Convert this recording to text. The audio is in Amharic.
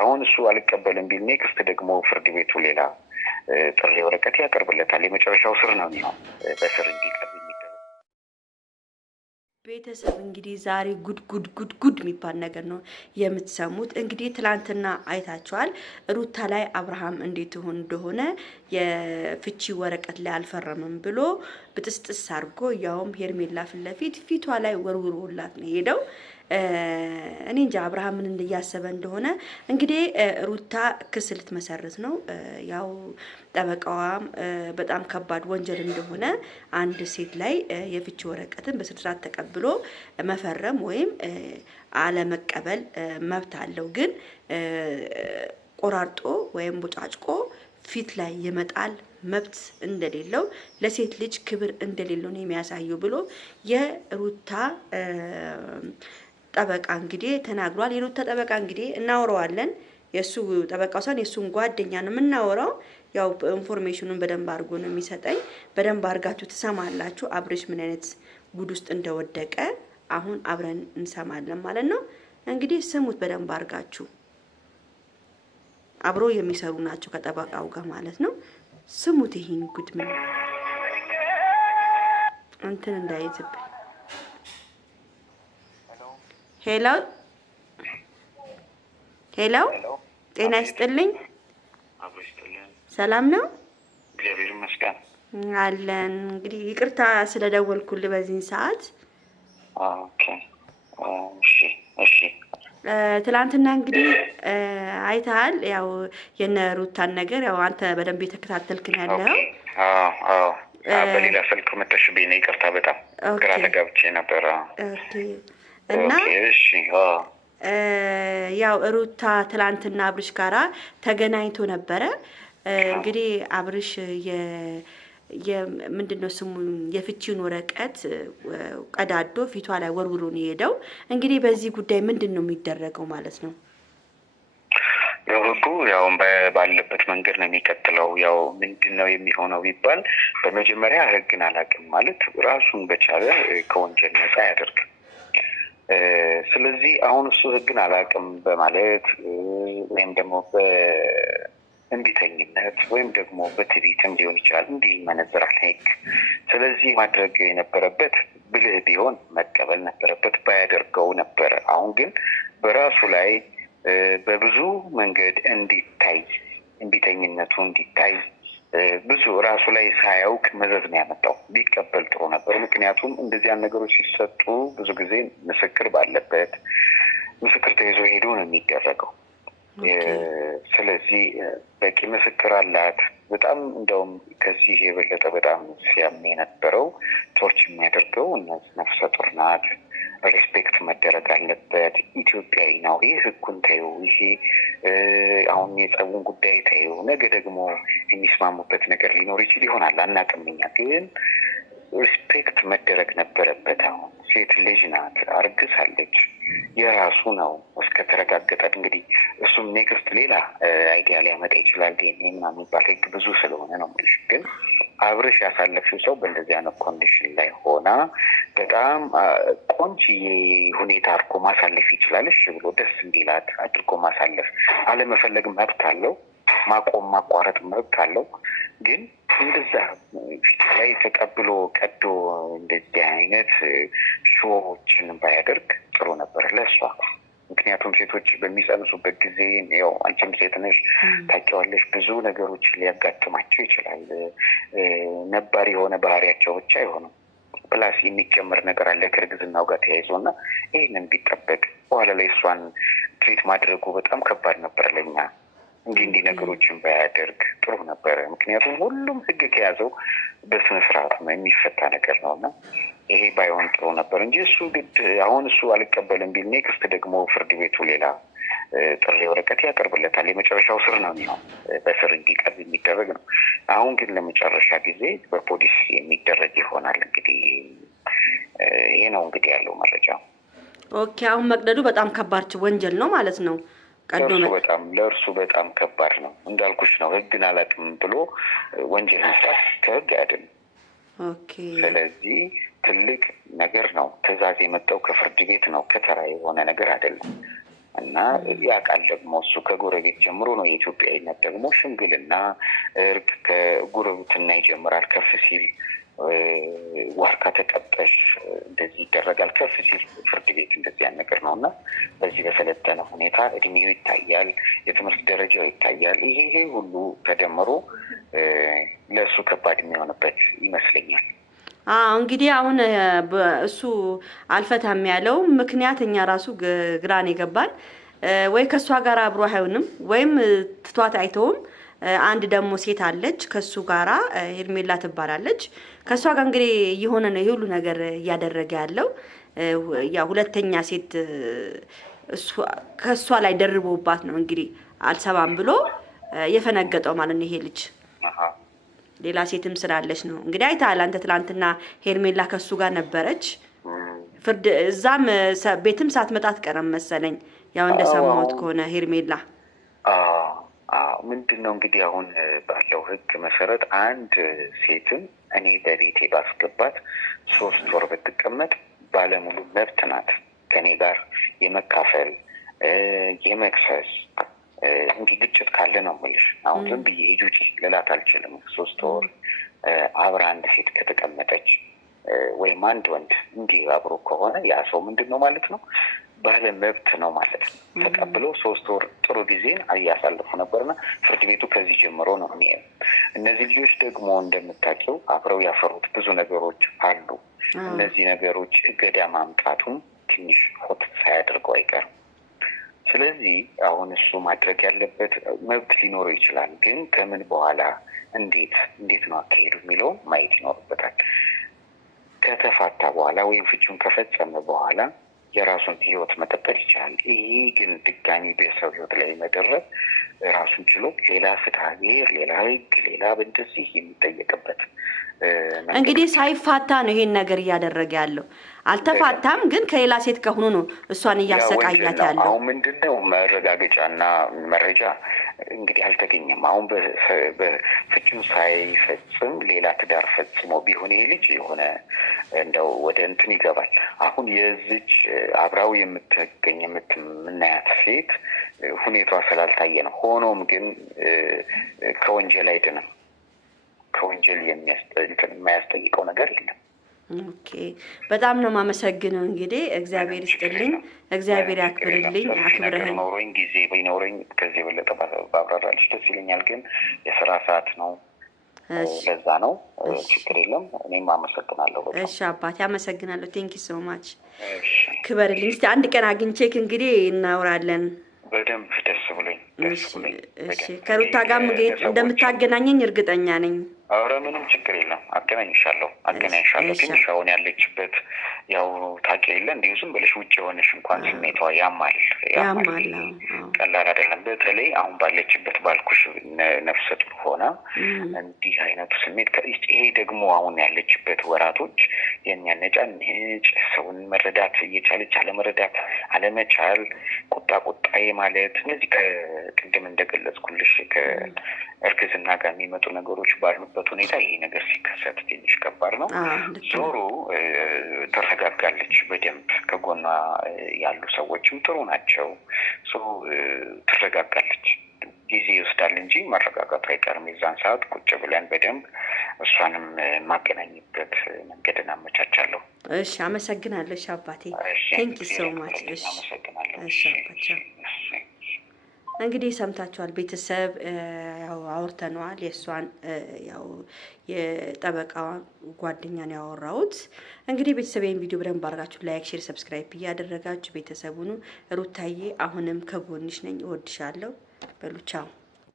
አሁን እሱ አልቀበልም ቢል ኔክስት ደግሞ ፍርድ ቤቱ ሌላ ጥሪ ወረቀት ያቀርብለታል። የመጨረሻው ስር ነው የሚሆን በስር እንዲቀርብ የሚደረግ። ቤተሰብ እንግዲህ ዛሬ ጉድ የሚባል ነገር ነው የምትሰሙት። እንግዲህ ትላንትና አይታችኋል ሩታ ላይ አብርሃም እንዴት ሆን እንደሆነ የፍቺ ወረቀት ላይ አልፈረምም ብሎ ብጥስጥስ አድርጎ ያውም ሄርሜላ ፊት ለፊት ፊቷ ላይ ወርውሮላት ነው ሄደው። እኔ እንጃ አብርሃም ምን እያሰበ እንደሆነ። እንግዲህ ሩታ ክስ ልትመሰርት ነው። ያው ጠበቃዋም በጣም ከባድ ወንጀል እንደሆነ አንድ ሴት ላይ የፍቺ ወረቀትን በስርዓት ተቀብሎ መፈረም ወይም አለመቀበል መብት አለው። ግን ቆራርጦ ወይም ቦጫጭቆ ፊት ላይ የመጣል መብት እንደሌለው ለሴት ልጅ ክብር እንደሌለው ነው የሚያሳየው ብሎ የሩታ ጠበቃ እንግዲህ ተናግሯል። የሩታ ጠበቃ እንግዲህ እናወራዋለን። የሱ ጠበቃው ሳይሆን የሱን ጓደኛ ነው የምናወራው። ያው ኢንፎርሜሽኑን በደንብ አድርጎ ነው የሚሰጠኝ። በደንብ አድርጋችሁ ትሰማላችሁ። አብርሽ ምን አይነት ጉድ ውስጥ እንደወደቀ አሁን አብረን እንሰማለን ማለት ነው። እንግዲህ ስሙት በደንብ አድርጋችሁ። አብሮ የሚሰሩ ናቸው ከጠበቃው ጋር ማለት ነው። ስሙት ይሄን ጉድ ምን እንትን እንዳይዝብኝ። ሄሎ ሄሎ፣ ጤና ይስጥልኝ። ሰላም ነው? እግዚአብሔር ይመስገን አለን። እንግዲህ ይቅርታ ስለደወልኩልህ በዚህ ሰዓት። ኦኬ እሺ እሺ። ትላንትና እንግዲህ አይተሃል፣ ያው የነ ሩታን ነገር ያው አንተ በደንብ የተከታተልክ ነው ያለው። በሌላ ስልክ መተሽብኝ ነው፣ ይቅርታ በጣም ግራ ተጋብቼ ነበር። ኦኬ እና እሺ ያው ሩታ ትላንትና አብርሽ ጋራ ተገናኝቶ ነበረ። እንግዲህ አብርሽ ምንድነው ስሙ የፍቺውን ወረቀት ቀዳዶ ፊቷ ላይ ወርውሮ ነው የሄደው። እንግዲህ በዚህ ጉዳይ ምንድነው የሚደረገው ማለት ነው? ያው ህጉ ያው ባለበት መንገድ ነው የሚቀጥለው። ያው ምንድነው የሚሆነው ቢባል በመጀመሪያ ህግን አላውቅም ማለት ራሱን በቻለ ከወንጀል ነፃ ያደርግ። ስለዚህ አሁን እሱ ህግን አላውቅም በማለት ወይም ደግሞ በእንቢተኝነት ወይም ደግሞ በትዕቢትም ሊሆን ይችላል እንዲህ ይመነዘራል ህግ። ስለዚህ ማድረግ የነበረበት ብልህ ቢሆን መቀበል ነበረበት፣ ባያደርገው ነበረ። አሁን ግን በራሱ ላይ በብዙ መንገድ እንዲታይ እንቢተኝነቱ እንዲታይ ብዙ ራሱ ላይ ሳያውቅ መዘዝ ነው ያመጣው። ቢቀበል ጥሩ ነበር። ምክንያቱም እንደዚህ ነገሮች ሲሰጡ ብዙ ጊዜ ምስክር ባለበት ምስክር ተይዞ ሄዶ ነው የሚደረገው። ስለዚህ በቂ ምስክር አላት። በጣም እንደውም ከዚህ የበለጠ በጣም ሲያም የነበረው ቶርች የሚያደርገው እነዚህ ነፍሰ ጡር ናት፣ ሪስፔክት መደረግ አለበት፣ ኢትዮጵያዊ ነው። ይህ ህጉን ተይው፣ ይሄ አሁን የጸቡን ጉዳይ ተይው። ነገ ደግሞ የሚስማሙበት ነገር ሊኖር ይችል ይሆናል፣ አናውቅም። እኛ ግን ሪስፔክት መደረግ ነበረበት። አሁን ሴት ልጅ ናት፣ አርግሳለች፣ የራሱ ነው እስከተረጋገጠ እንግዲህ እሱም ኔክስት ሌላ አይዲያ ሊያመጣ ይችላል። ዲኤንኤ ምናምን የሚባል ህግ ብዙ ስለሆነ ነው የምልሽ። ግን አብርሽ ያሳለፍሽው ሰው በእንደዚህ አይነት ኮንዲሽን ላይ ሆና በጣም ቆንጆዬ ሁኔታ አድርጎ ማሳለፍ ይችላል። እሺ ብሎ ደስ እንዲላት አድርጎ ማሳለፍ አለመፈለግ መብት አለው። ማቆም ማቋረጥ መብት አለው። ግን እንደዛ ፊት ላይ ተቀብሎ ቀዶ እንደዚህ አይነት ሾዎችን ባያደርግ ጥሩ ነበር ለሷ። ምክንያቱም ሴቶች በሚጸንሱበት ጊዜ ያው አንቺም ሴት ነሽ ታውቂዋለሽ፣ ብዙ ነገሮች ሊያጋጥማቸው ይችላል። ነባር የሆነ ባህሪያቸው ብቻ አይሆንም፣ ፕላስ የሚጨምር ነገር አለ ከእርግዝናው ጋር ተያይዞና ይህንን ቢጠበቅ በኋላ ላይ እሷን ትሪት ማድረጉ በጣም ከባድ ነበር ለኛ። እንዲህ ነገሮችን ባያደርግ ጥሩ ነበረ። ምክንያቱም ሁሉም ህግ ከያዘው በስነ ስርዓት ነው የሚፈታ ነገር ነውና ይሄ ባይሆን ጥሩ ነበር እንጂ እሱ ግድ አሁን እሱ አልቀበልም ቢል ኔክስት ደግሞ ፍርድ ቤቱ ሌላ ጥሪ ወረቀት ያቀርብለታል። የመጨረሻው ስር ነው የሚሆን፣ በስር እንዲቀርብ የሚደረግ ነው። አሁን ግን ለመጨረሻ ጊዜ በፖሊስ የሚደረግ ይሆናል። እንግዲህ ይሄ ነው እንግዲህ ያለው መረጃ። ኦኬ፣ አሁን መቅደዱ በጣም ከባድ ወንጀል ነው ማለት ነው። ለእርሱ በጣም ከባድ ነው። እንዳልኩሽ ነው ህግን አላውቅም ብሎ ወንጀል መስራት ከህግ አይደለም። ኦኬ፣ ስለዚህ ትልቅ ነገር ነው። ትዕዛዝ የመጣው ከፍርድ ቤት ነው፣ ከተራ የሆነ ነገር አይደለም። እና ያውቃል ደግሞ እሱ ከጎረቤት ጀምሮ ነው። የኢትዮጵያዊነት ደግሞ ሽምግልና፣ እርቅ ከጉርብትና ይጀምራል። ከፍ ሲል ዋርካ ተጠበሽ እንደዚህ ይደረጋል። ከፍ ሲል ፍርድ ቤት እንደዚህ ያን ነገር ነው እና በዚህ በሰለጠነ ሁኔታ እድሜው ይታያል፣ የትምህርት ደረጃው ይታያል። ይሄ ሁሉ ተደምሮ ለእሱ ከባድ የሚሆንበት ይመስለኛል። እንግዲህ አሁን እሱ አልፈታም ያለው ምክንያት እኛ ራሱ ግራን የገባን ወይ ከእሷ ጋር አብሮ አይሆንም ወይም ትቷት አይተውም። አንድ ደግሞ ሴት አለች ከሱ ጋራ ሄርሜላ ትባላለች። ከሷ ጋር እንግዲህ የሆነ ነው ይሄ ሁሉ ነገር እያደረገ ያለው። ያ ሁለተኛ ሴት ከሷ ላይ ደርቦባት ነው እንግዲህ አልሰማም ብሎ የፈነገጠው ማለት ነው ይሄ ልጅ። ሌላ ሴትም ስላለች ነው እንግዲህ አይተሃል አንተ። ትላንትና ሄርሜላ ከሱ ጋር ነበረች። ፍርድ እዛም ቤትም ሳትመጣ አትቀርም መሰለኝ፣ ያው እንደሰማሁት ከሆነ ሄርሜላ ምንድን ነው እንግዲህ አሁን ባለው ሕግ መሰረት አንድ ሴትን እኔ በቤቴ ባስገባት 3 ወር ብትቀመጥ ባለሙሉ መብት ናት ከኔ ጋር የመካፈል የመክሰስ እንዲህ ግጭት ካለ ነው የምልሽ። አሁን ዝም ብዬ ሂጂ ውጪ ልላት አልችልም። 3 ወር አብራ አንድ ሴት ከተቀመጠች ወይም አንድ ወንድ እንዲህ አብሮ ከሆነ ያ ሰው ምንድን ነው ማለት ነው ባለ መብት ነው ማለት ነው። ተቀብሎ 3 ወር ጥሩ ጊዜን እያሳለፉ ነበርና ፍርድ ቤቱ ከዚህ ጀምሮ ነው የሚያየው። እነዚህ ልጆች ደግሞ እንደምታውቂው አብረው ያፈሩት ብዙ ነገሮች አሉ። እነዚህ ነገሮች እገዳ ማምጣቱም ትንሽ ሆት ሳያደርገው አይቀርም። ስለዚህ አሁን እሱ ማድረግ ያለበት መብት ሊኖረው ይችላል፣ ግን ከምን በኋላ እንዴት ነው አካሄዱ የሚለው ማየት ይኖርበታል። ከተፋታ በኋላ ወይም ፍቹን ከፈጸመ በኋላ የራሱን ህይወት መቀጠል ይችላል። ይሄ ግን ድጋሚ በሰው ህይወት ላይ መደረግ ራሱን ችሎ ሌላ ፍትሐ ብሔር፣ ሌላ ህግ፣ ሌላ በእንደዚህ የሚጠየቅበት እንግዲህ ሳይፋታ ነው ይሄን ነገር እያደረገ ያለው። አልተፋታም፣ ግን ከሌላ ሴት ከሆኑ ነው እሷን እያሰቃያት ያለው። አሁን ምንድነው መረጋገጫና መረጃ እንግዲህ አልተገኘም። አሁን በፍቹን ሳይፈጽም ሌላ ትዳር ፈጽሞ ቢሆን ይሄ ልጅ የሆነ እንደው ወደ እንትን ይገባል። አሁን የዚች አብራው የምትገኝ የምናያት ሴት ሁኔቷ ስላልታየ ነው። ሆኖም ግን ከወንጀል አይድንም። ከወንጀል የማያስጠይቀው ነገር የለም። ኦኬ፣ በጣም ነው የማመሰግነው። እንግዲህ እግዚአብሔር ይስጥልኝ፣ እግዚአብሔር ያክብርልኝ። አክብረህን ኖሮኝ ጊዜ ቢኖረኝ ከዚህ የበለጠ ባብራራልሽ ደስ ይለኛል፣ ግን የስራ ሰዓት ነው። ለዛ ነው። ችግር የለም። እኔም አመሰግናለሁ። እሺ አባቴ አመሰግናለሁ። ቴንኪ ሶ ማች። ክበርልኝ። እስቲ አንድ ቀን አግኝቼክ እንግዲህ እናውራለን። በደንብ ደስ ብሎኝ። እሺ ከሩታ ጋር እንደምታገናኘኝ እርግጠኛ ነኝ። አረ ምንም ችግር የለም። አገናኝሻለሁ። ትንሽ አሁን ያለችበት ያው ታውቂ የለ እንዲሁ ዝም ብለሽ ውጭ የሆነሽ እንኳን ስሜቷ ያማል። ቀላል አይደለም። በተለይ አሁን ባለችበት ባልኩሽ ነፍሰ ጡር ሆና እንዲህ አይነቱ ስሜት ይሄ ደግሞ አሁን ያለችበት ወራቶች የሚያነጫንጭ ሰውን መረዳት እየቻለች አለመረዳት፣ አለመቻል፣ ቁጣዬ ማለት እነዚህ ከቅድም እንደገለጽኩልሽ ከእርግዝና ጋር የሚመጡ ነገሮች ባሉበት ሁኔታ ይሄ ነገር ሲከሰት ትንሽ ከባድ ነው። ዞሮ ትረጋጋለች በደንብ። ከጎኗ ያሉ ሰዎችም ጥሩ ናቸው። ትረጋጋለች። ጊዜ ይወስዳል እንጂ መረጋጋቱ አይቀርም። የዛን ሰዓት ቁጭ ብለን በደንብ እሷንም ማገናኝበት መንገድ እናመቻቻለሁ። እሺ አመሰግናለሁ። እሺ አባቴ ቴንክ ዩ ሶ ማች። እሺ አባቴ እንግዲህ ሰምታችኋል ቤተሰብ፣ ያው አውርተነዋል። የእሷን ያው የጠበቃዋ ጓደኛን ያወራሁት። እንግዲህ ቤተሰብ ይሄን ቪዲዮ በደንብ አድርጋችሁ ላይክ፣ ሼር፣ ሰብስክራይብ እያደረጋችሁ ቤተሰቡን ሩታዬ አሁንም ከጎንሽ ነኝ፣ እወድሻለሁ በሉ። ቻው።